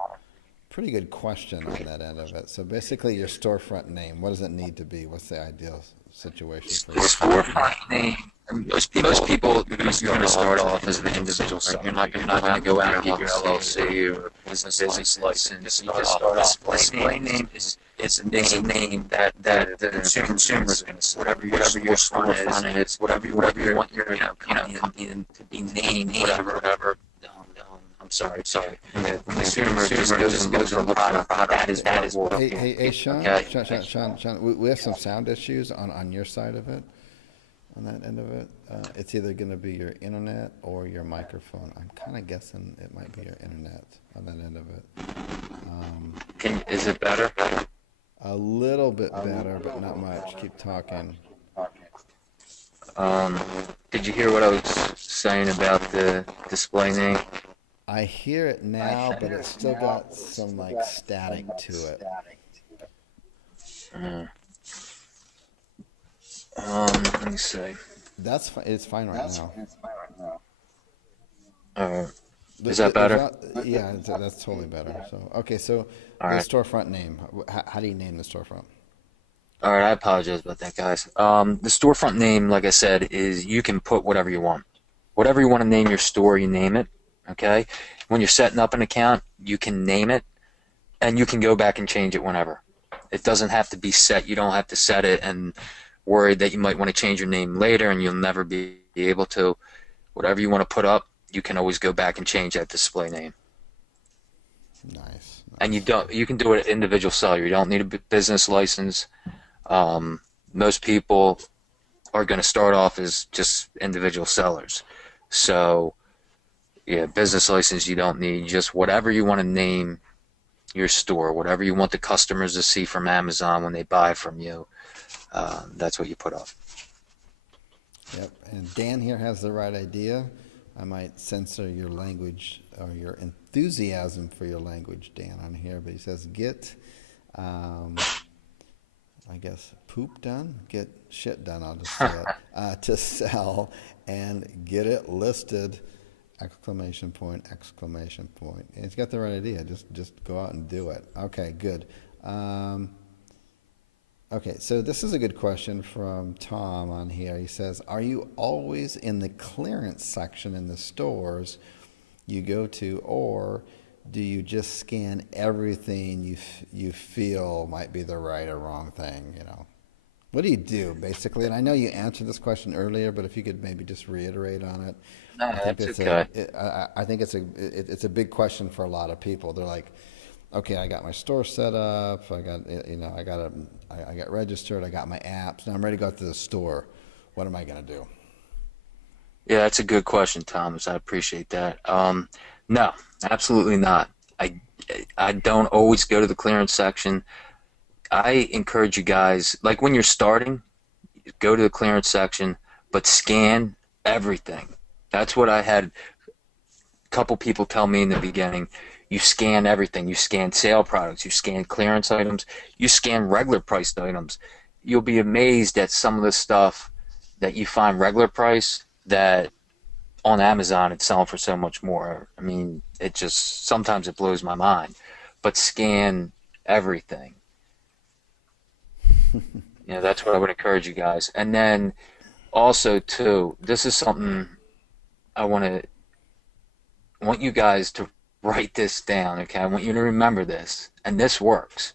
Pretty good question on that end of it. So basically your storefront name, what does it need to be? What's the ideal situation for your storefront? Storefront name. Most people, you're going to start off as an individual. Right? You're not going to go out and get your LLC or business license. You just start off. Display name is it's a name that the consumer is going to see. Whatever your storefront is, whatever you want your company to be named, whatever. I'm sorry. The consumer just goes and looks for a product. That is what. Hey, Sean, Okay. Sean, we have some sound issues on your side of it, on that end of it. It's either going to be your internet or your microphone. I'm kind of guessing it might be your internet on that end of it. Is it better? A little bit better, but not much. Keep talking. Did you hear what I was saying about the display name? I hear it now, but it's still got some like static to it. Let me see. That's fine. It's fine right now. Uh, The- is that the- better? Yeah, that's totally better. So, okay, so All the right. storefront name. How do you name the storefront? All right. I apologize about that, guys. The storefront name, like I said, is you can put whatever you want. Whatever you want to name your store, you name it. Okay. When you're setting up an account, you can name it, and you can go back and change it whenever. It doesn't have to be set. You don't have to set it and worry that you might want to change your name later and you'll never be able to. Whatever you want to put up, you can always go back and change that display name. Nice, And nice. you can do it individual seller. You don't need a business license. Most people are going to start off as just individual sellers. So, yeah, business license you don't need. Just whatever you want to name your store, whatever you want the customers to see from Amazon when they buy from you, that's what you put up. Yep. And Dan here has the right idea. I might censor your language or your enthusiasm for your language, Dan, on here, but he says get, um, I guess, poop done, get shit done, I'll just say it, to sell and get it listed, exclamation point, exclamation point. And he's got the right idea. Just go out and do it. Okay, good. Okay, so this is a good question from Tom on here. He says, are you always in the clearance section in the stores you go to, or do you just scan everything you feel might be the right or wrong thing, you know? What do you do, basically? And I know you answered this question earlier, but if you could maybe just reiterate on it. No, I think that's it's okay. I think it's a big question for a lot of people. They're like, okay, I got my store set up. I got I got registered. I got my apps. Now I'm ready to go to the store. What am I gonna do? Yeah, that's a good question, Thomas. I appreciate that. No, absolutely not. I don't always go to the clearance section. I encourage you guys, like when you're starting, go to the clearance section, but scan everything. That's what I had a couple people tell me in the beginning. You scan everything. You scan sale products. You scan clearance items. You scan regular priced items. You'll be amazed at some of the stuff that you find regular price that on Amazon it's selling for so much more. I mean, it just sometimes it blows my mind. But scan everything. You know, that's what I would encourage you guys. And then also too, this is something I want you guys to write this down, okay? I want you to remember this, and this works.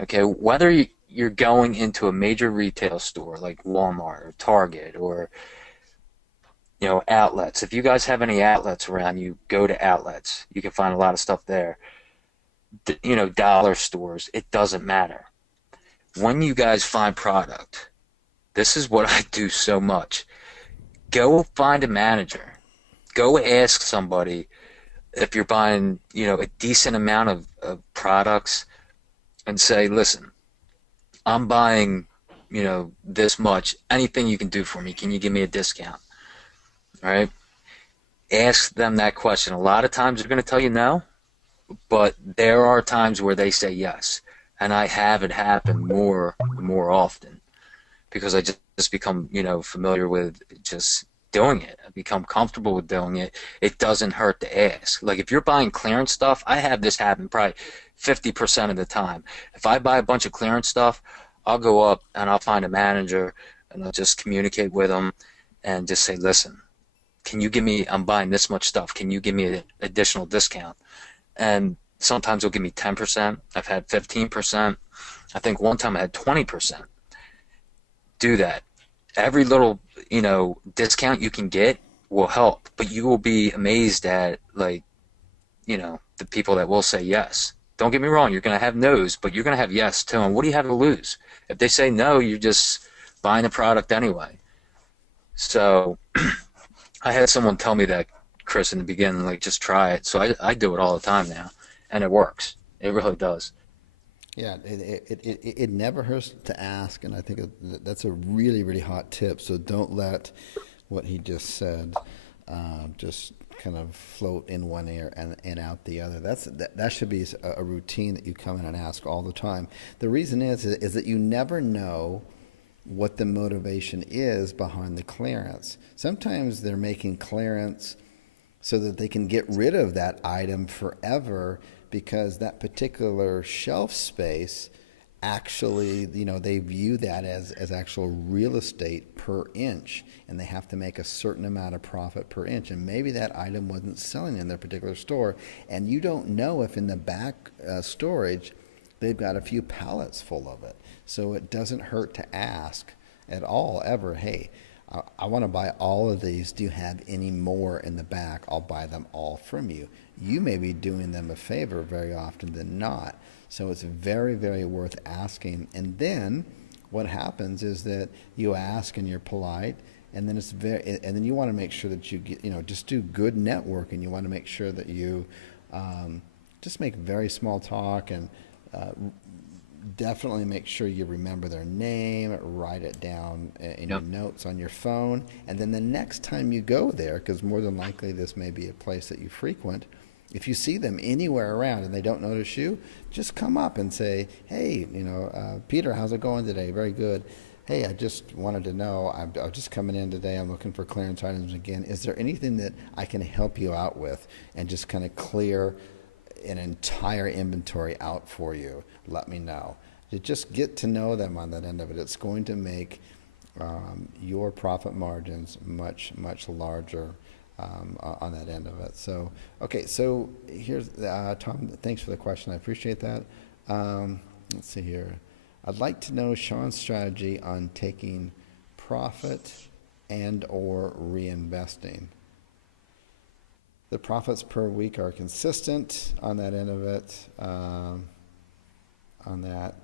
Okay, whether you're going into a major retail store like Walmart or Target or outlets. If you guys have any outlets around you, go to outlets. You can find a lot of stuff there. Dollar stores. It doesn't matter. When you guys find product, this is what I do so much. Go find a manager. Go ask somebody if you're buying, a decent amount of products and say, listen, I'm buying, this much. Anything you can do for me? Can you give me a discount? All right. Ask them that question. A lot of times they're going to tell you no, but there are times where they say yes. And I have it happen more often because I just become, familiar with just doing it. I become comfortable with doing it. It doesn't hurt to ask. Like if you're buying clearance stuff, I have this happen probably 50% of the time. If I buy a bunch of clearance stuff, I'll go up and I'll find a manager and I'll just communicate with them and just say, listen, can you give me, I'm buying this much stuff. Can you give me an additional discount? And sometimes they'll give me 10%. I've had 15%. I think one time I had 20%. Do that. Every little, discount you can get will help, but you will be amazed at the people that will say yes. Don't get me wrong, you're going to have no's, but you're going to have yes too. And what do you have to lose? If they say no, you're just buying the product anyway. So I had someone tell me that, Chris, in the beginning, like just try it. So I do it all the time now, and it works. It really does. Yeah, it never hurts to ask, and I think that's a really, really hot tip. So don't let what he just said just kind of float in one ear and out the other. That should be a routine that you come in and ask all the time. The reason is that you never know what the motivation is behind the clearance. Sometimes they're making clearance so that they can get rid of that item forever because that particular shelf space actually, they view that as actual real estate per inch, and they have to make a certain amount of profit per inch. And maybe that item wasn't selling in their particular store, and you don't know if in the back storage they've got a few pallets full of it. So it doesn't hurt to ask at all, ever, hey, I want to buy all of these. Do you have any more in the back? I'll buy them all from you. You may be doing them a favor very often than not. So it's very, very worth asking. And then what happens is that you ask and you're polite, and then and then you want to make sure that you get, just do good networking. You want to make sure that you just make very small talk and definitely make sure you remember their name, write it down in your Yep. notes on your phone, and then the next time you go there, because more than likely this may be a place that you frequent, if you see them anywhere around and they don't notice you, just come up and say, hey, Peter, how's it going today? Very good. Hey, I just wanted to know, I'm just coming in today. I'm looking for clearance items again. Is there anything that I can help you out with and just kind of clear an entire inventory out for you? Let me know. To just get to know them on that end of it, it's going to make your profit margins much, much larger on that end of it. So, okay, so here's, Tom, thanks for the question. I appreciate that. Let's see here. I'd like to know Sean's strategy on taking profit and or reinvesting. The profits per week are consistent on that end of it. On that,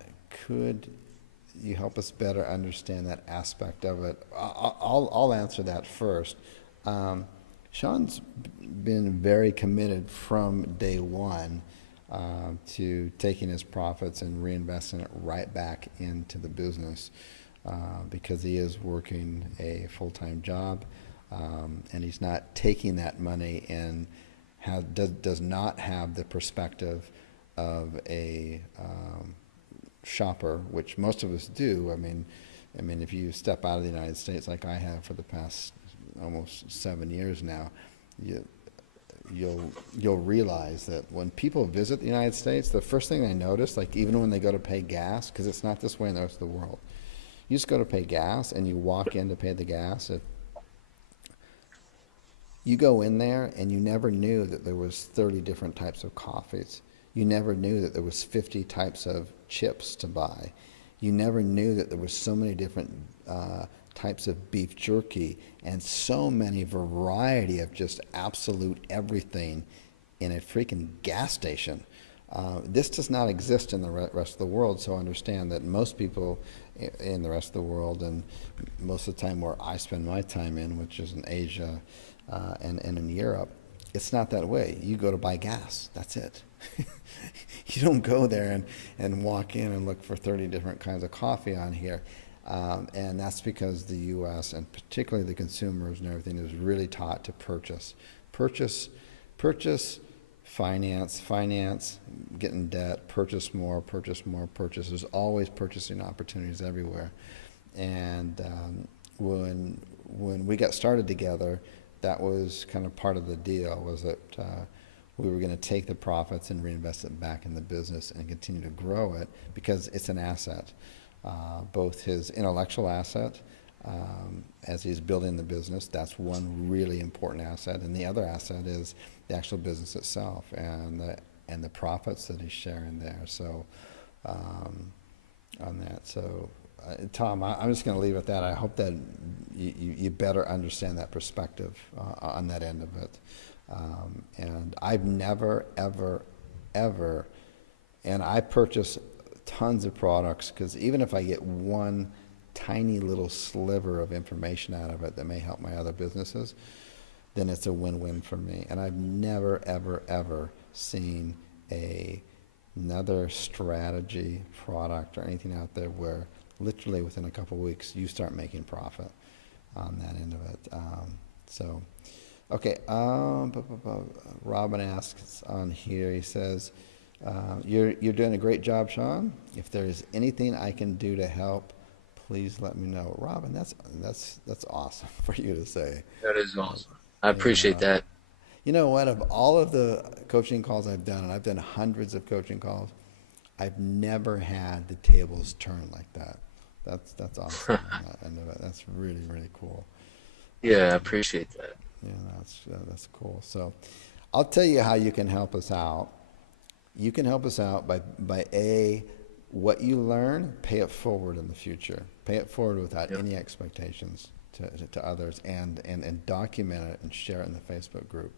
could you help us better understand that aspect of it? I'll answer that first. Sean's been very committed from day one to taking his profits and reinvesting it right back into the business because he is working a full-time job and he's not taking that money and does not have the perspective of a shopper, which most of us do. I mean, if you step out of the United States like I have for the past almost 7 years now, you'll realize that when people visit the United States, the first thing they notice, like even when they go to pay gas, because it's not this way in the rest of the world, you just go to pay gas and you walk in to pay the gas. You go in there and you never knew that there was 30 different types of coffees. You never knew that there was 50 types of chips to buy. You never knew that there was so many different types of beef jerky and so many variety of just absolute everything in a freaking gas station. This does not exist in the rest of the world, so understand that most people in the rest of the world, and most of the time where I spend my time in, which is in Asia and in Europe, it's not that way. You go to buy gas, that's it. You don't go there and walk in and look for 30 different kinds of coffee on here. And that's because the U.S. and particularly the consumers and everything is really taught to purchase, finance, get in debt, purchase more. There's always purchasing opportunities everywhere. And when we got started together, that was kind of part of the deal, was that we were going to take the profits and reinvest it back in the business and continue to grow it because it's an asset. Both his intellectual asset, as he's building the business, that's one really important asset, and the other asset is the actual business itself and the profits that he's sharing there. So on that, so Tom, I'm just going to leave it at that. I hope that you better understand that perspective on that end of it. And I've never, ever, and I purchase tons of products because even if I get one tiny little sliver of information out of it that may help my other businesses, then it's a win-win for me. And I've never, ever seen another strategy, product, or anything out there where literally within a couple of weeks you start making profit on that end of it. Okay. Robin asks on here. He says, "You're doing a great job, Sean. If there's anything I can do to help, please let me know." Robin, that's awesome for you to say. That is awesome. I appreciate Yeah. that. You know what? Of all of the coaching calls I've done, and I've done hundreds of coaching calls, I've never had the tables turn like that. That's awesome. I know that. That's really, really cool. Yeah, I appreciate that. Yeah, that's cool. So, I'll tell you how you can help us out. You can help us out by what you learn, pay it forward in the future. Pay it forward without Yep. any expectations to others, and document it and share it in the Facebook group.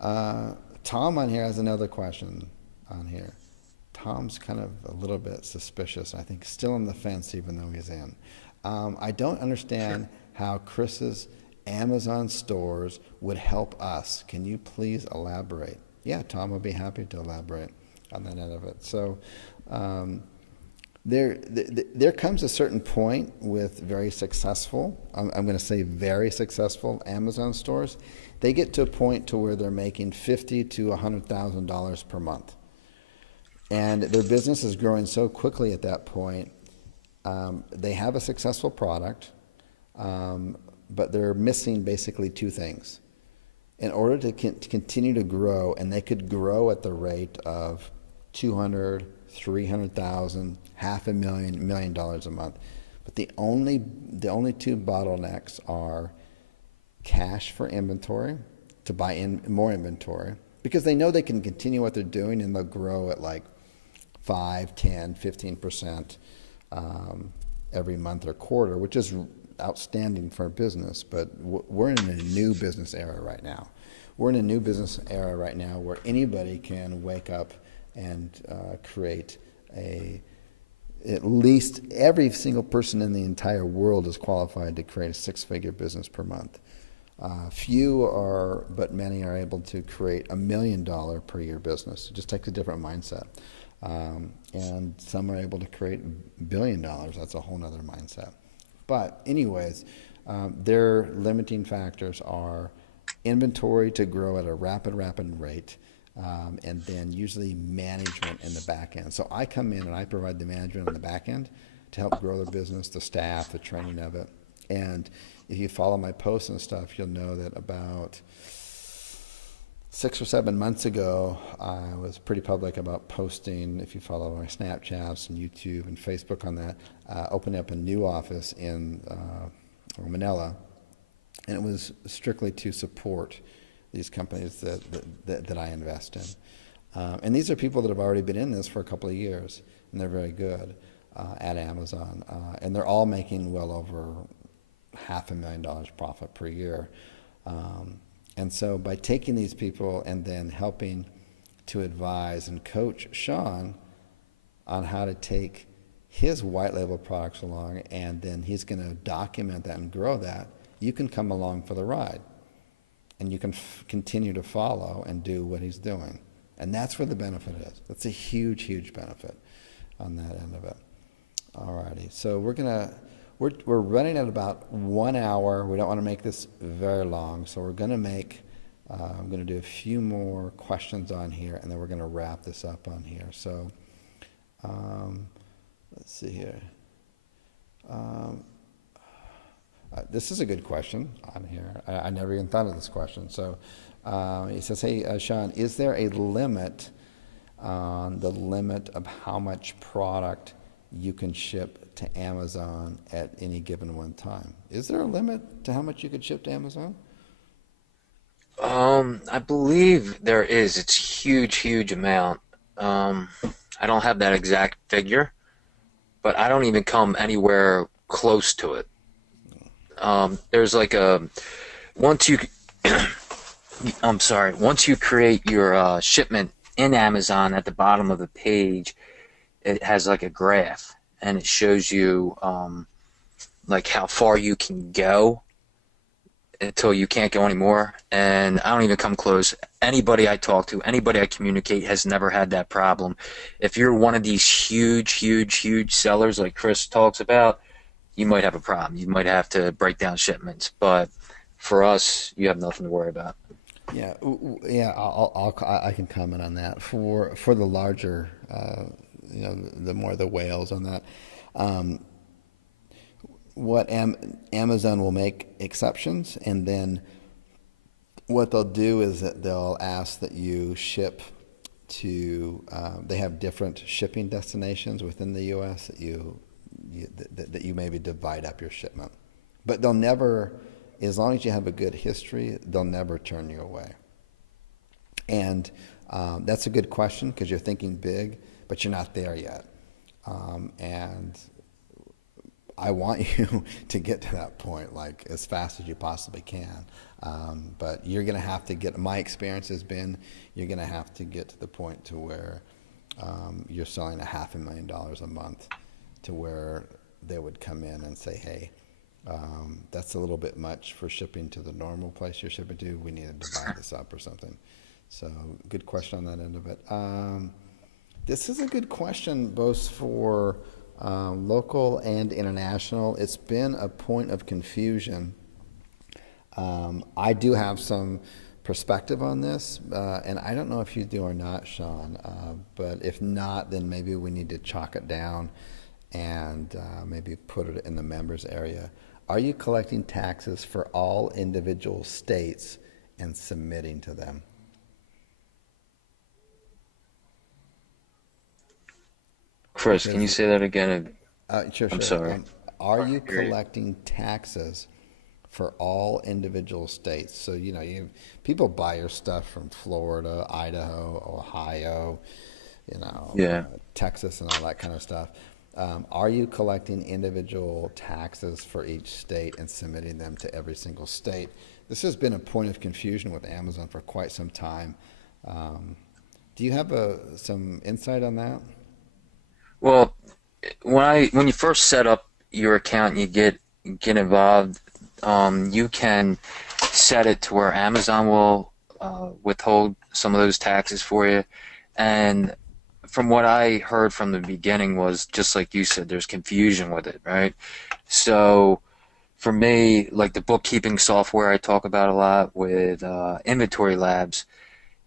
Tom on here has another question on here. Tom's kind of a little bit suspicious. I think still on the fence, even though he's in. I don't understand how Chris's Amazon stores would help us. Can you please elaborate? Yeah, Tom, I'll be happy to elaborate on that end of it. So there comes a certain point with very successful, I'm going to say very successful Amazon stores. They get to a point to where they're making $50,000 to $100,000 per month. And their business is growing so quickly at that point. They have a successful product, but they're missing basically two things. In order to continue to grow, and they could grow at the rate of 200, 300,000, $500,000, $1 million a month. But the only two bottlenecks are cash for inventory, to buy in more inventory, because they know they can continue what they're doing and they'll grow at like 5, 10, 15% every month or quarter, which is outstanding for a business. But we're in a new business era right now. We're in a new business era right now where anybody can wake up and create at least every single person in the entire world is qualified to create a six-figure business per month. Few are, but many are able to create $1 million per year business. It just takes a different mindset. And some are able to create $1 billion. That's a whole nother mindset. But anyways, their limiting factors are inventory to grow at a rapid rate, and then usually management in the back end. So I come in and I provide the management on the back end to help grow their business, the staff, the training of it. And if you follow my posts and stuff, you'll know that about 6 or 7 months ago, I was pretty public about posting, if you follow my Snapchats and YouTube and Facebook on that, opening up a new office in Manila. And it was strictly to support these companies that I invest in. And these are people that have already been in this for a couple of years, and they're very good at Amazon. And they're all making well over $500,000 profit per year. And so by taking these people and then helping to advise and coach Sean on how to take his white label products along, and then he's going to document that and grow that, you can come along for the ride. And you can continue to follow and do what he's doing. And that's where the benefit is. That's a huge, huge benefit on that end of it. All righty. So we're running at about 1 hour. We don't want to make this very long. So we're going to I'm going to do a few more questions on here, and then we're going to wrap this up on here. So let's see here. This is a good question on here. I never even thought of this question. So he says, hey, Sean, is there a limit on the limit of how much product you can ship to Amazon at any given one time? Is there a limit to how much you could ship to Amazon? I believe there is. It's huge, huge amount. I don't have that exact figure, but I don't even come anywhere close to it. There's like once you, I'm sorry, once you create your shipment in Amazon, at the bottom of the page, it has like a graph, and it shows you like how far you can go until you can't go anymore. And I don't even come close. Anybody I talk to, anybody I communicate has never had that problem. If you're one of these huge, huge, huge sellers like Chris talks about, you might have a problem. You might have to break down shipments. But for us, you have nothing to worry about. Yeah, yeah. I can comment on that. For the larger, the more the whales on that. What Amazon will make exceptions, and then what they'll do is that they'll ask that you ship to. They have different shipping destinations within the U.S. that you maybe divide up your shipment, but they'll never, as long as you have a good history, they'll never turn you away. And that's a good question, because you're thinking big, but you're not there yet. And I want you to get to that point, like, as fast as you possibly can. But you're going to have to get, my experience has been, you're going to have to get to the point to where you're selling $500,000 a month, to where they would come in and say, hey, that's a little bit much for shipping to the normal place you're shipping to. We need to divide this up or something. So good question on that end of it. This is a good question both for local and international. It's been a point of confusion. I do have some perspective on this, and I don't know if you do or not, Sean, but if not, then maybe we need to chalk it down and maybe put it in the members area. Are you collecting taxes for all individual states and submitting to them? Chris, can you say that again? Sure. I'm sorry. Are you collecting taxes for all individual states? So, people buy your stuff from Florida, Idaho, Ohio, Yeah. Texas, and all that kind of stuff. Are you collecting individual taxes for each state and submitting them to every single state? This has been a point of confusion with Amazon for quite some time. Do you have some insight on that? Well, when you first set up your account and you get involved, you can set it to where Amazon will withhold some of those taxes for you. And from what I heard from the beginning was, just like you said, there's confusion with it, right? So for me, like the bookkeeping software I talk about a lot with Inventory Labs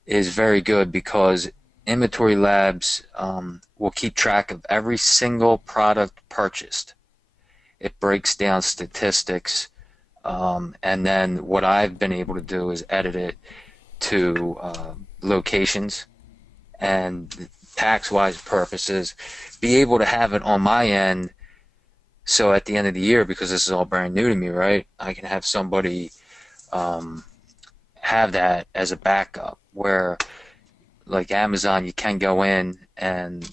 is very good, because Inventory Labs will keep track of every single product purchased. It breaks down statistics, and then what I've been able to do is edit it to locations and tax-wise purposes, be able to have it on my end. So at the end of the year, because this is all brand new to me, right? I can have somebody um, have that as a backup where like Amazon, you can go in and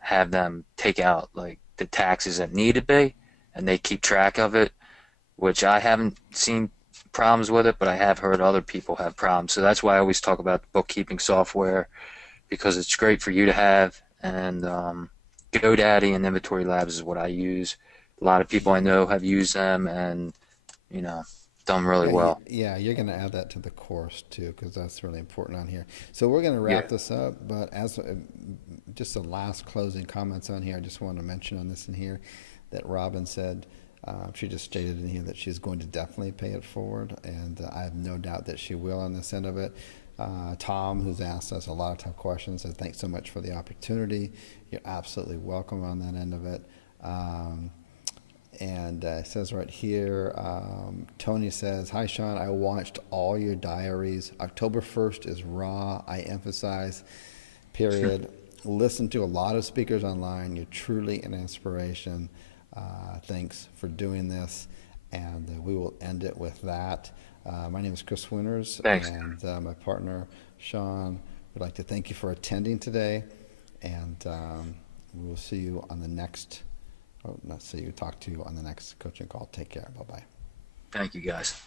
have them take out like the taxes that need to be, and they keep track of it, which I haven't seen problems with it, but I have heard other people have problems. So that's why I always talk about the bookkeeping software because it's great for you to have. And GoDaddy and Inventory Labs is what I use. A lot of people I know have used them and, you know, done really Yeah, well. yeah, you're going to add that to the course too, because that's really important on here. So we're going to Yeah. wrap this up, but as just the last closing comments on here, I just want to mention on this in here that Robin said, she just stated in here that she's going to definitely pay it forward, and I have no doubt that she will on this end of it. Tom, who's asked us a lot of tough questions, said thanks so much for the opportunity. You're absolutely welcome on that end of it. And it says right here, Tony says, "Hi, Sean. I watched all your diaries. October 1st is raw. I emphasize, period. Listen to a lot of speakers online. You're truly an inspiration. Thanks for doing this." And we will end it with that. My name is Chris Winters, Thanks. and my partner, Sean, would like to thank you for attending today. And we will see you on the next talk to you on the next coaching call. Take care. Bye-bye. Thank you, guys.